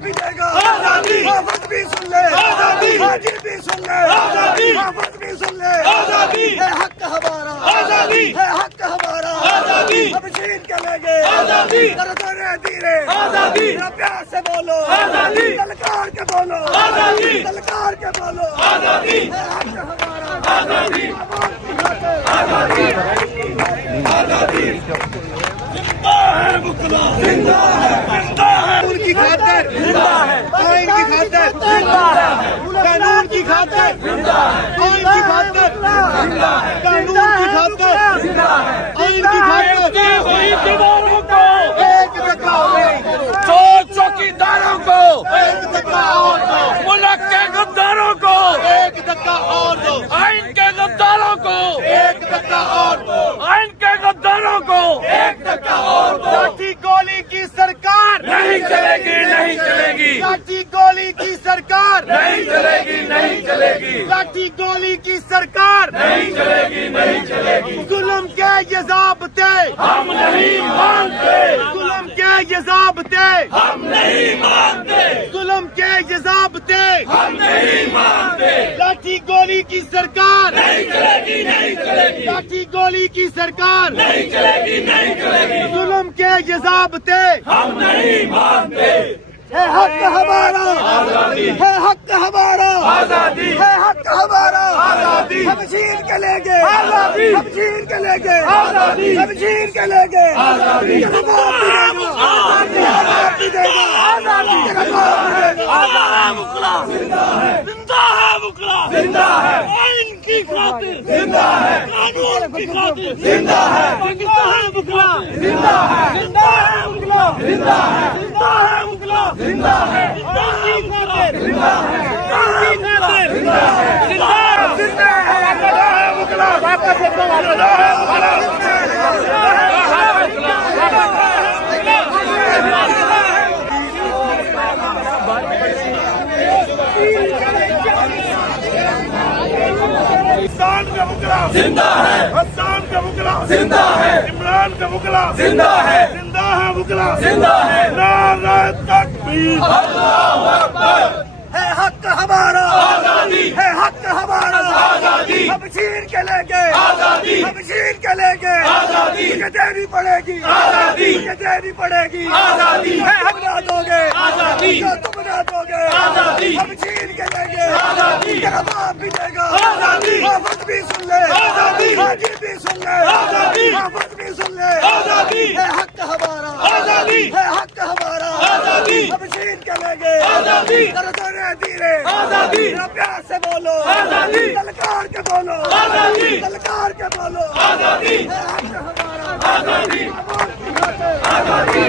भी देगा आजादी, आफत भी सुन ले आजादी, हाजिर भी सुन ले आजादी, आफत भी सुन ले आजादी, है हक हमारा आजादी, है हक हमारा आजादी, अब छीन के लेंगे आजादी, धीरे धीरे आजादी, प्यार से बोलो आजादी, ललकार के बोलो आजादी, ललकार के बोलो आजादी, है हक हमारा आजादी, आजादी, आजादी, जिंदा है मुकला, जिंदा है, जिंदा है उनकी खातिर, जिंदा है आइन की खातिर, जिंदा है कानून की खातिर, जिंदा है आइन की खातिर, जिंदा है कानून की खातिर, जिंदा है आइन की खातिर, चौकीदारों को एक धक्का चौकीदारों को एक धक्का और दो, मुल्क के गद्दारों को एक धक्का और दो, आइन के गद्दारों को एक धक्का और दो, आइन के गद्दारों को एक धक्का और दो। लाठी गोली की सरकार नहीं चलेगी, नहीं चलेगी, लाठी गोली की सरकार नहीं चलेगी, नहीं चलेगी, लाठी गोली की सरकार नहीं चलेगी, नहीं चलेगी। जुल्म के ये ज़ाब्ते हम नहीं मानते, जुल्म के ये ज़ाब्ते हम नहीं मानते, जुल्म के ये ज़ाब्ते हम नहीं मानते। लाठी गोली की सरकार नहीं चलेगी, नहीं चलेगी, लाठी गोली की सरकार नहीं चलेगी, नहीं चलेगी। जुल्म के ये ज़ाब्ते हम नहीं मानते। है हक हमारा आजादी, है हक हमारा आजादी, है हक हमारा आजादी, हम छीन के लेंगे आजादी, हम छीन के लेंगे आजादी, हम छीन के लेंगे आजादी, आजादी देगा आजादी, जिंदा है मुकला, जिंदा है, जिंदा है मुकला, जिंदा है आइन की खातिर, जिंदा है कानून की खातिर, जिंदा है, जिंदा है मुकला, जिंदा है, जिंदा है मुकला, जिंदा है, जिंदा है मुकला, जिंदा है, जिंदा है मुकला, जिंदा है, जिंदा है मुकला, जिंदा है, जिंदा है, जिंदा है मुकला, वापस से जिंदा है मुकला, हसन का मुकला जिंदा है, हसन का मुकला जिंदा है, इमरान का मुकला जिंदा है, जिंदा है मुकला जिंदा है। नारे तकबीर, अल्लाहू अकबर। है हक हमारा आजादी, है हक हमारा आजादी, हम छीन के लेंगे आजादी, हम छीन के लेंगे आजादी, तुझे देनी पड़ेगी आजादी, तुझे देनी पड़ेगी आजादी, है हम ना दोगे आजादी, जो तुम ना दोगे आजादी, हम छीन के लेंगे आजादी, तेरा बाप भी देगा आजादी, आफत भी सुन ले आजादी, हाजिर भी सुन ले आजादी, आफत भी सुन ले आजादी, है हक हमारा आजादी, है हक हमारा आजादी, हम छीन के लेंगे आजादी, धीरे धीरे आजादी, प्यार से बोलो आजादी, ललकार के बोलो आजादी, ललकार के बोलो आजादी, है हक हमारा आजादी, आजादी।